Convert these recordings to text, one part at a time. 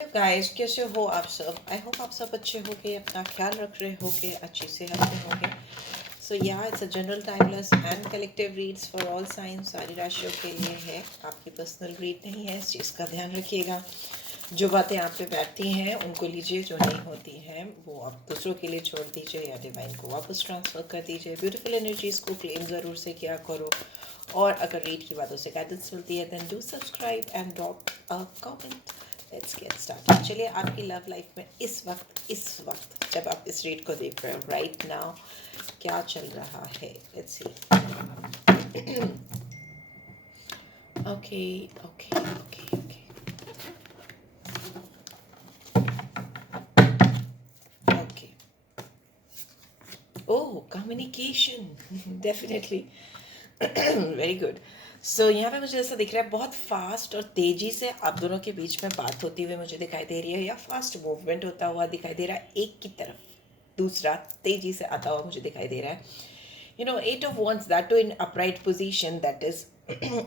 Guys, कैसे हो आप सब? आई होप आप सब अच्छे होगे, अपना ख्याल रख रहे होगे, अच्छी सेहत में होगे। सो या it's a general timeless and collective reads for all science, सारी राशियों के लिए है। आपकी पर्सनल रीड नहीं है, इस चीज़ का ध्यान रखिएगा। जो बातें आप पे बैठती हैं उनको लीजिए, जो नहीं होती हैं वो आप दूसरों के लिए छोड़ दीजिए या डिवाइन को वापस ट्रांसफ़र कर दीजिए। ब्यूटीफुल एनर्जीज़ को क्लेम ज़रूर से किया करो। और अगर रीड की बातों से गाइडेंस मिलती है then do subscribe and drop a comment. Let's get started. चलिए, आपकी लव लाइफ में इस वक्त जब आप इस रीड को देख रहे हो राइट नाउ क्या चल रहा है? Let's see. Okay okay okay okay okay. Oh, communication definitely. Very good. So यहाँ पे मुझे ऐसा दिख रहा है बहुत फास्ट और तेज़ी से आप दोनों के बीच में बात होती हुई मुझे दिखाई दे रही है, या फास्ट मूवमेंट होता हुआ दिखाई दे रहा है एक की तरफ, दूसरा तेज़ी से आता हुआ मुझे दिखाई दे रहा है। Eight of Wands, that too in upright position, that is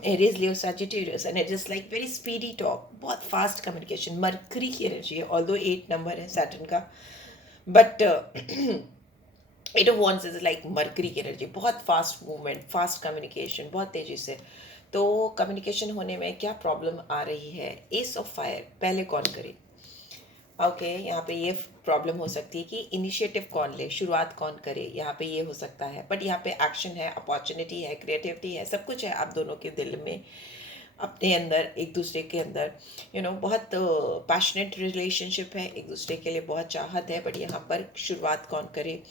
Aries, Leo, Sagittarius, and it is like very speedy talk, बहुत fast communication, मरकरी की एनर्जी है, ऑल्दो 8 नंबर है सैटर्न का, but at of wants is like mercury की energy, बहुत fast movement, fast communication, बहुत तेज़ी से। तो कम्युनिकेशन होने में क्या प्रॉब्लम आ रही है? एस ऑफ फायर, पहले कौन करे? ओके यहाँ पे ये प्रॉब्लम हो सकती है कि इनिशिएटिव कौन ले, शुरुआत कौन करे, यहाँ पे ये हो सकता है। बट यहाँ पे एक्शन है, अपॉर्चुनिटी है, क्रिएटिविटी है, सब कुछ है आप दोनों के दिल में, अपने अंदर, एक दूसरे के अंदर। बहुत पैशनेट रिलेशनशिप है, एक दूसरे के लिए बहुत चाहत है, बट यहाँ पर शुरुआत कौन करे,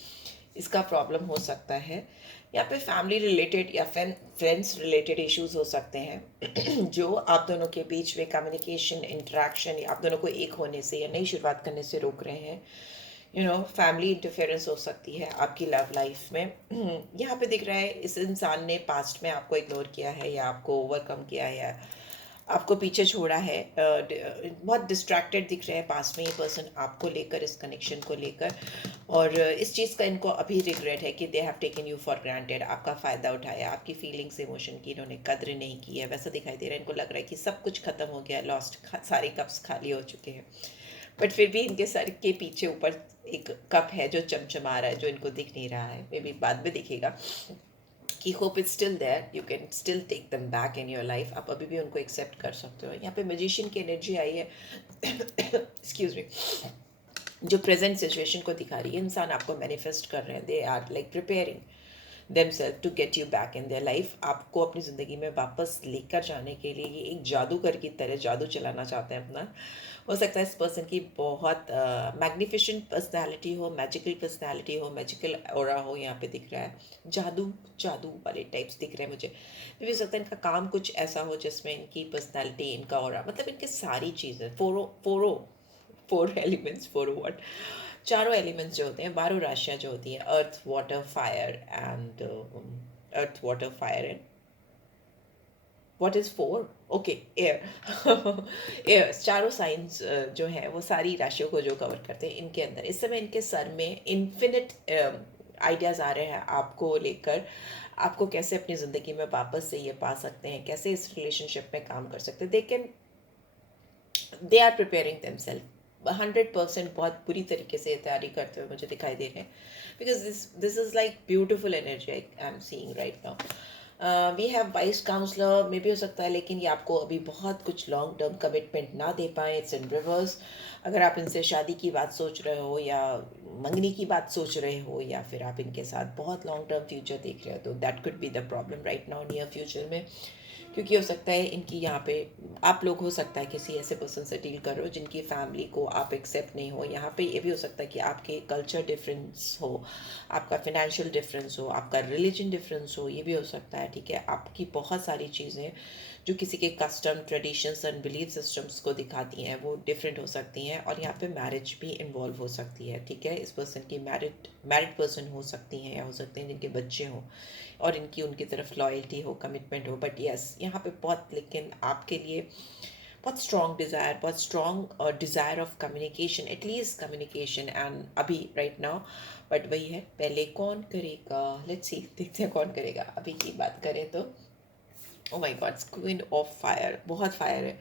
इसका प्रॉब्लम हो सकता है। यहाँ पे फैमिली रिलेटेड या फ्रेंड्स रिलेटेड इश्यूज हो सकते हैं जो आप दोनों के बीच में कम्युनिकेशन, इंटरेक्शन या आप दोनों को एक होने से या नई शुरुआत करने से रोक रहे हैं। फैमिली इंटरफेरेंस हो सकती है आपकी लव लाइफ में। यहाँ पे दिख रहा है इस इंसान ने पास्ट में आपको इग्नोर किया है या आपको ओवरकम किया है या आपको पीछे छोड़ा है। बहुत डिस्ट्रैक्टेड दिख रहे हैं पास में ये पर्सन आपको लेकर, इस कनेक्शन को लेकर। और इस चीज़ का इनको अभी रिग्रेट है कि they have taken you for granted, आपका फ़ायदा उठाया, आपकी फीलिंग्स, इमोशन की इन्होंने कद्र नहीं की है, वैसा दिखाई दे रहा है। इनको लग रहा है कि सब कुछ ख़त्म हो गया, लॉस्ट, सारे कप्स खाली हो चुके हैं। बट फिर भी इनके सर के पीछे ऊपर एक कप है जो चमचमा रहा है, जो इनको दिख नहीं रहा है, मे बी बाद में दिखेगा कि hope is still there, you can still take them back in your life. आप अभी भी उनको एक्सेप्ट कर सकते हो। यहाँ पे मैजिशियन की एनर्जी आई है एक्सक्यूज मी, जो प्रेजेंट सिचुएशन को दिखा रही है। इंसान आपको मैनिफेस्ट कर रहे हैं, they are like preparing themselves to get you back in their life. आपको अपनी ज़िंदगी में वापस लेकर जाने के लिए ये एक जादूगर की तरह जादू चलाना चाहते हैं अपना। हो सकता है इस पर्सन की बहुत मैग्निफिशेंट पर्सनैलिटी हो, मैजिकल पर्सनैलिटी हो, मैजिकल ऑरा हो, यहाँ पे दिख रहा है। जादू जादू वाले टाइप्स दिख रहे हैं मुझे। फिर भी हो सकता है इनका काम कुछ ऐसा हो जिसमें इनकी पर्सनैलिटी, इनका ऑरा, मतलब इनके सारी चीज़ें, फोर एलिमेंट्स, फोर व्हाट, चारों एलिमेंट्स जो होते हैं, 12 राशियाँ जो होती हैं, earth water fire and earth water fire and what is four, okay, air. Air, चारों साइंस जो है वो सारी राशियों को जो कवर करते हैं, इनके अंदर इस समय इनके सर में इन्फिनिट आइडियाज़ आ रहे हैं आपको लेकर। आपको कैसे अपनी ज़िंदगी में वापस से ये पा सकते हैं, कैसे इस रिलेशनशिप में काम कर सकते हैं। दे आर प्रिपेयरिंग देमसेल्फ 100%, बहुत बुरी तरीके से तैयारी करते हुए मुझे दिखाई दे रहे हैं। Because this is like beautiful energy I am seeing right now. We have vice counsellor, मे भी हो सकता है, लेकिन ये आपको अभी बहुत कुछ लॉन्ग टर्म कमिटमेंट ना दे पाए। It's in reverse. अगर आप इनसे शादी की बात सोच रहे हो या मंगनी की बात सोच रहे हो या फिर आप इनके साथ बहुत लॉन्ग टर्म फ्यूचर देख रहे हो, तो that could be the problem right now near future में। क्योंकि हो सकता है इनकी यहाँ पे, आप लोग हो सकता है किसी ऐसे पर्सन से डील कर रहे हो जिनकी फैमिली को आप एक्सेप्ट नहीं हो। यहाँ पे ये भी हो सकता है कि आपके कल्चर डिफरेंस हो, आपका फिनेंशियल डिफरेंस हो, आपका रिलीजन डिफरेंस हो, ये भी हो सकता है। ठीक है, आपकी बहुत सारी चीज़ें जो किसी के custom, traditions and belief systems को दिखाती हैं वो डिफरेंट हो सकती हैं। और यहाँ पे मैरिज भी इन्वॉल्व हो सकती है। ठीक है, इस पर्सन की मैरिड पर्सन हो सकती हैं या हो सकते हैं जिनके बच्चे हों और इनकी उनकी तरफ लॉयल्टी हो, कमिटमेंट हो। बट यस, यहाँ पे बहुत, लेकिन आपके लिए बहुत स्ट्रॉन्ग डिज़ायर, बहुत strong desire of communication, at least communication and अभी राइट नाउ। बट वही है, पहले कौन करेगा, लेट्स सी, देखते हैं कौन करेगा। अभी की बात करें तो ओ my God, queen of fire, बहुत फायर है।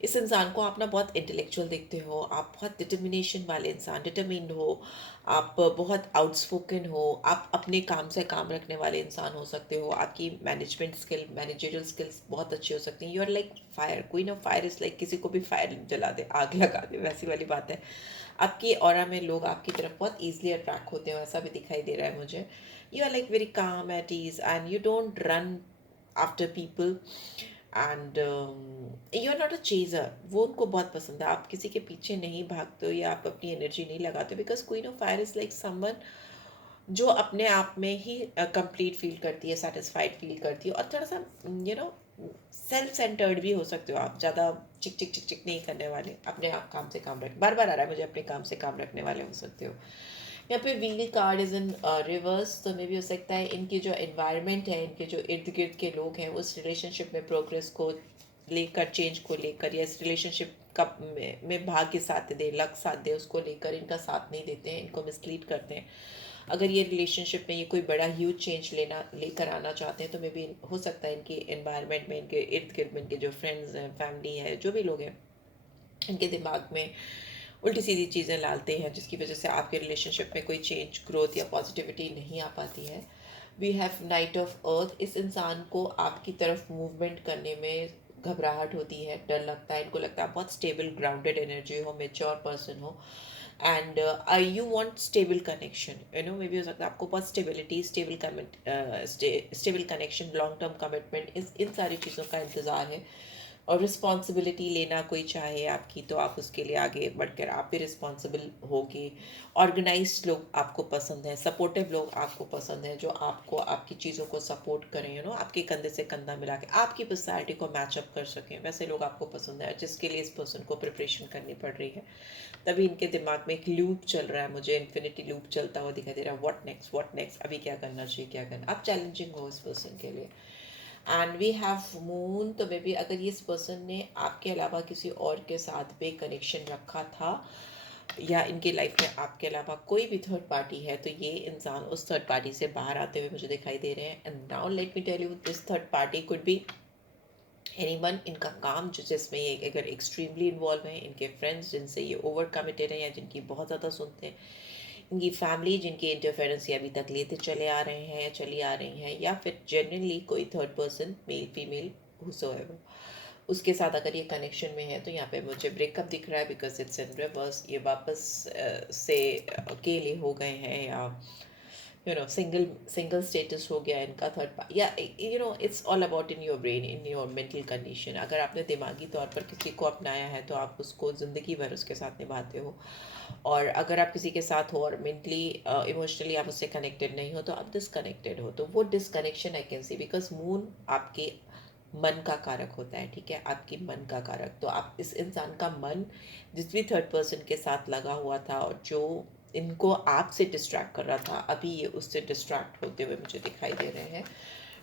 इस इंसान को आप ना बहुत इंटेलेक्चुअल देखते हो, आप बहुत डिटर्मिनेशन वाले इंसान, डिटर्मिन्ड हो, आप बहुत आउटस्पोकन हो, आप अपने काम से काम रखने वाले इंसान हो सकते हो, आपकी मैनेजमेंट स्किल, मैनेजरियल स्किल्स बहुत अच्छी हो सकती हैं। You are like fire, queen of fire is like किसी को भी फायर जला दे, आग लगा दे, वैसी वाली बात है। आपकी ऑरा में लोग आपकी तरफ बहुत ईजिली अट्रैक्ट होते हैं, ऐसा भी दिखाई दे रहा है मुझे। You are like very calm at ease and you don't run after people and you are not a chaser. वो उनको बहुत पसंद है, आप किसी के पीछे नहीं भागते हो या आप अपनी एनर्जी नहीं लगाते, because queen of fire is like someone जो अपने आप में ही कंप्लीट फील करती है, सेटिस्फाइड फील करती है, और थोड़ा सा यू नो सेल्फ सेंटर्ड भी हो सकते हो आप, ज़्यादा चिक चिक चिक चिक नहीं करने वाले, अपने आप काम से काम रख, बार बार आ रहा है मुझे, अपने काम से काम रखने वाले हो सकते हो। यहाँ पे wheel card is in reverse, तो मे भी हो सकता है इनकी जो एनवायरनमेंट है, इनके जो इर्द गिर्द के लोग हैं, उस रिलेशनशिप में प्रोग्रेस को लेकर, चेंज को लेकर, या इस रिलेशनशिप का में भाग्य साथ दे, लक साथ दे, उसको लेकर इनका साथ नहीं देते हैं, इनको मिसलीड करते हैं। अगर ये रिलेशनशिप में ये कोई बड़ा ह्यूज चेंज लेकर आना चाहते हैं, तो मे भी हो सकता है इनकी एनवायरनमेंट में, इनके इर्द गिर्द में, इनके जो फ्रेंड्स हैं, फैमिली है, जो भी लोग हैं, इनके दिमाग में उल्टी सीधी चीज़ें डालते हैं, जिसकी वजह से आपके रिलेशनशिप में कोई चेंज, ग्रोथ या पॉजिटिविटी नहीं आ पाती है। We have knight of earth, इस इंसान को आपकी तरफ मूवमेंट करने में घबराहट होती है, डर लगता है, इनको लगता है आप बहुत स्टेबल ग्राउंडेड एनर्जी हो, मेच्योर पर्सन हो, and you want stable connection, you know, may be हो सकता है आपको बहुत stability, stable connection, long term commitment, इस इन सारी चीज़ों का इंतज़ार है। और रिस्पॉन्सिबिलिटी लेना कोई चाहे आपकी, तो आप उसके लिए आगे बढ़कर आप भी रिस्पॉन्सिबल होगे। ऑर्गेनाइज्ड लोग आपको पसंद हैं, सपोर्टिव लोग आपको पसंद हैं, जो आपको आपकी चीज़ों को सपोर्ट करें, यू नो, आपके कंधे से कंधा मिला के आपकी पर्सनैलिटी को मैचअप कर सकें, वैसे लोग आपको पसंद है, जिसके लिए इस पर्सन को प्रिपरेशन करनी पड़ रही है। तभी इनके दिमाग में एक लूप चल रहा है, मुझे इन्फिनिटी लूप चलता हुआ दिखाई दे रहा है, व्हाट नेक्स्ट, व्हाट नेक्स्ट, अभी क्या करना चाहिए, क्या करना। आप चैलेंजिंग हो इस पर्सन के लिए। एंड वी हैव मून, तो मे बी अगर ये इस पर्सन ने आपके अलावा किसी और के साथ भी कनेक्शन रखा था, या इनकी लाइफ में आपके अलावा कोई भी थर्ड पार्टी है, तो ये इंसान उस थर्ड पार्टी से बाहर आते हुए मुझे दिखाई दे रहे हैं। And now let me tell you, this third party could be anyone, इनका काम जो जिसमें ये अगर एक्सट्रीमली इन्वॉल्व हैं, इनके फ्रेंड्स जिनसे ये ओवर कमिटेड हैं या जिनकी बहुत ज़्यादा सुनते हैं, इनकी फैमिली जिनकी इंटरफेरेंस ये अभी तक लेते चले आ रहे हैं या चली आ रही हैं, या फिर जेन्युइनली कोई थर्ड पर्सन, मेल फीमेल हुसोएवर, उसके साथ अगर ये कनेक्शन में है, तो यहाँ पे मुझे ब्रेकअप दिख रहा है, बिकॉज इट्स इन रिवर्स। ये वापस से अकेले हो गए हैं, या यू नो सिंगल स्टेटस हो गया इनका थर्ड, या you know it's all about in your brain, in your mental condition. अगर आपने दिमागी तौर पर किसी को अपनाया है, तो आप उसको ज़िंदगी भर उसके साथ निभाते हो, और अगर आप किसी के साथ हो और मेंटली इमोशनली आप उससे कनेक्टेड नहीं हो, तो आप डिसकनेक्टेड हो। तो वो disconnection I can see, because moon आपके मन का कारक होता है, ठीक है, आपकी मन का कारक। तो आप इस इंसान का मन जिस भी थर्ड पर्सन के साथ लगा हुआ था, और जो इनको आपसे डिस्ट्रैक्ट कर रहा था, अभी ये उससे डिस्ट्रैक्ट होते हुए मुझे दिखाई दे रहे हैं,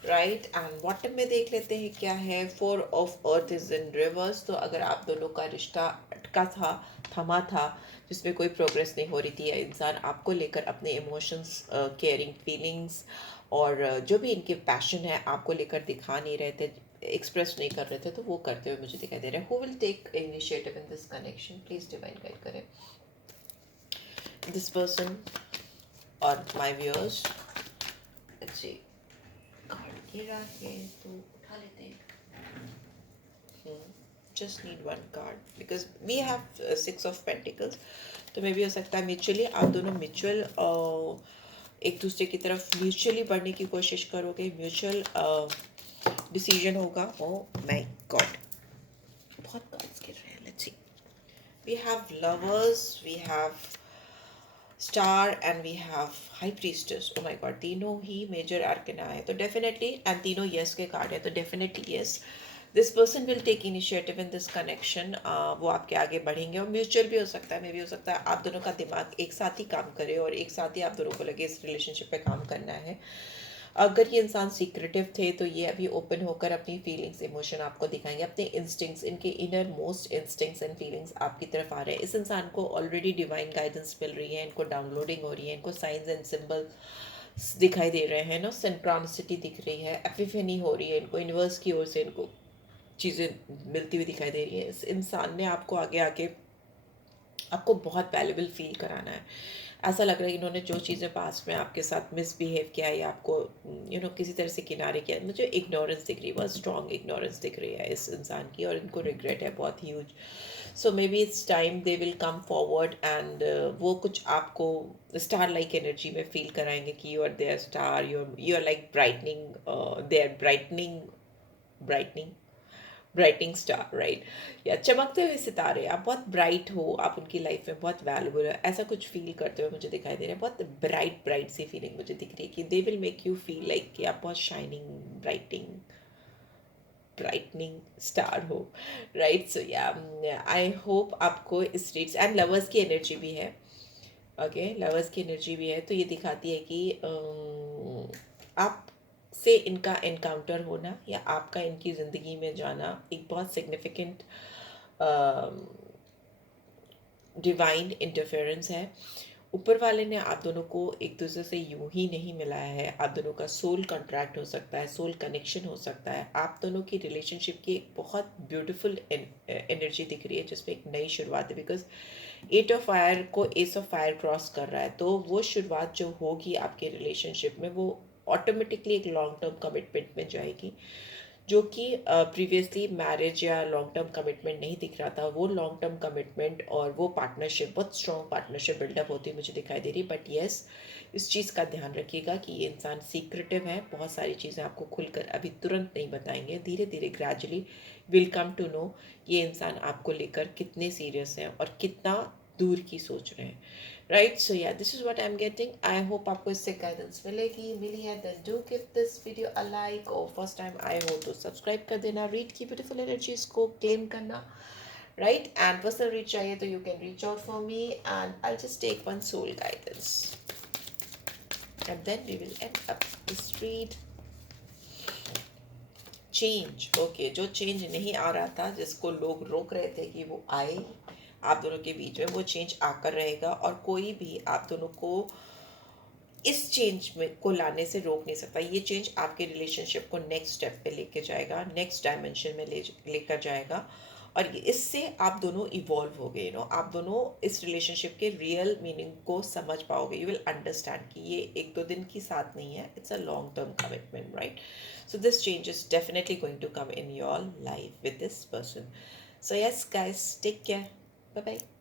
राइट। एंड बॉटम में देख लेते हैं क्या है, 4 of earth is in reverse. तो अगर आप दोनों का रिश्ता अटका था, थमा था, जिसमें कोई प्रोग्रेस नहीं हो रही थी, या इंसान आपको लेकर अपने इमोशंस, केयरिंग फीलिंग्स, और जो भी इनके पैशन है आपको लेकर दिखा नहीं रहे थे, एक्सप्रेस नहीं कर रहे थे, तो वो करते हुए मुझे दिखाई दे रहा है। Who will take initiative in this connection, please divine guide करें दिस पर्सन और my viewers. Let's see, card गिरा है तो उठा लेते हैं। Just need one card because we have 6 of pentacles. तो मे भी हो सकता है म्यूचुअली आप दोनों म्यूचुअल एक दूसरे की तरफ म्यूचुअली बढ़ने की कोशिश करोगे, म्यूचुअल डिसीजन होगा। ओ माय गॉड, बहुत कार्ड्स गिर रहे हैं। Let's see, we have lovers, we have star and we have high priestess. Oh my god, तीनों ही मेजर आर्कना है, तो डेफिनेटली, एंड तीनों यस के कार्ड है, तो definitely yes, this person will take initiative in this connection. वो आपके आगे बढ़ेंगे, और म्यूचुअल भी हो सकता है, मे भी हो सकता है आप दोनों का दिमाग एक साथ ही काम करे, और एक साथ ही आप दोनों को लगे इस रिलेशनशिप पे काम करना है। अगर ये इंसान सीक्रेटिव थे, तो ये अभी ओपन होकर अपनी फीलिंग्स, इमोशन आपको दिखाएंगे, अपने इंस्टिंक्ट्स, इनके inner most instincts and feelings आपकी तरफ आ रहे हैं। इस इंसान को ऑलरेडी डिवाइन गाइडेंस मिल रही है, इनको डाउनलोडिंग हो रही है, इनको साइंस एंड सिंबल दिखाई दे रहे हैं ना, सिंक्रोनिसिटी दिख रही है, एपिफेनी हो रही है इनको यूनिवर्स की ओर से, इनको चीज़ें मिलती हुई दिखाई दे रही है। इस इंसान ने आपको आगे आके आपको बहुत वैल्यूबल फील कराना है। ऐसा लग रहा है कि इन्होंने जो चीज़ें पास्ट में आपके साथ मिसबिहेव किया है या आपको किसी तरह से किनारे किया है, मुझे इग्नोरेंस दिख रही है, बहुत स्ट्रॉन्ग इग्नोरेंस दिख रही है इस इंसान की, और इनको रिग्रेट है बहुत huge. So may be it's time they will come forward and वो कुछ आपको स्टार लाइक एनर्जी में फील कराएंगे कि you are their star, you are like brightening, they are brightening brightening brightening star, right, या चमकते हुए सितारे। आप बहुत ब्राइट हो, आप उनकी लाइफ में बहुत वैल्यूबल है, ऐसा कुछ फील करते हुए मुझे दिखाई दे रहा है। बहुत ब्राइट ब्राइट सी फीलिंग मुझे दिख रही है कि they will make you feel like कि आप बहुत शाइनिंग, ब्राइटिंग ब्राइटनिंग स्टार हो, राइट। सो या आई होप आपको इस स्टेट्स एंड लवर्स की एनर्जी भी है। ओके, लवर्स की एनर्जी भी है, तो ये दिखाती है कि आप से इनका एनकाउंटर होना या आपका इनकी ज़िंदगी में जाना एक बहुत सिग्निफिकेंट डिवाइन इंटरफेरेंस है। ऊपर वाले ने आप दोनों को एक दूसरे से यूं ही नहीं मिलाया है। आप दोनों का सोल कॉन्ट्रैक्ट हो सकता है, सोल कनेक्शन हो सकता है। आप दोनों की रिलेशनशिप की एक बहुत ब्यूटीफुल एनर्जी दिख रही है जिसमें एक नई शुरुआत है, बिकॉज एट ऑफ फायर को एस ऑफ फायर क्रॉस कर रहा है, तो वो शुरुआत जो होगी आपके रिलेशनशिप में वो ऑटोमेटिकली एक लॉन्ग टर्म कमिटमेंट में जाएगी, जो कि प्रीवियसली मैरिज या लॉन्ग टर्म कमिटमेंट नहीं दिख रहा था। वो लॉन्ग टर्म कमिटमेंट और वो पार्टनरशिप, बहुत स्ट्रॉन्ग पार्टनरशिप बिल्डअप होती मुझे दिखाई दे रही। बट येस, इस चीज़ का ध्यान रखिएगा कि ये इंसान सीक्रेटिव है, बहुत सारी चीज़ें आपको खुलकर अभी तुरंत नहीं बताएंगे, धीरे धीरे gradually will come to know ये इंसान आपको लेकर कितने सीरियस हैं और कितना दूर की सोच रहे हैं, राइट। सो या this is what I am getting. I hope आपको इससे गाइडेंस मिली है। Then do give this video a like, और फर्स्ट टाइम आए हो तो सब्सक्राइब कर देना। रीड की ब्यूटीफुल एनर्जीज को क्लेम करना, राइट। एंड पर्सनल रीच चाहिए तो you can reach out for me and I just take one soul guidance and then we will end up this read. Change, okay, जो change नहीं आ रहा था, जिसको लोग रोक रहे थे कि वो आए आप दोनों के बीच में, वो चेंज आकर रहेगा। और कोई भी आप दोनों को इस चेंज में को लाने से रोक नहीं सकता। ये चेंज आपके रिलेशनशिप को नेक्स्ट स्टेप पे लेके जाएगा, नेक्स्ट डायमेंशन में लेकर जाएगा। और इससे आप दोनों इवॉल्व हो गए, आप दोनों इस रिलेशनशिप के रियल मीनिंग को समझ पाओगे। यू विल अंडरस्टैंड कि ये एक दो दिन की साथ नहीं है, it's a long term commitment, right. So this change is definitely going to come in your life with this person. So yes, guys, take care. Bye bye.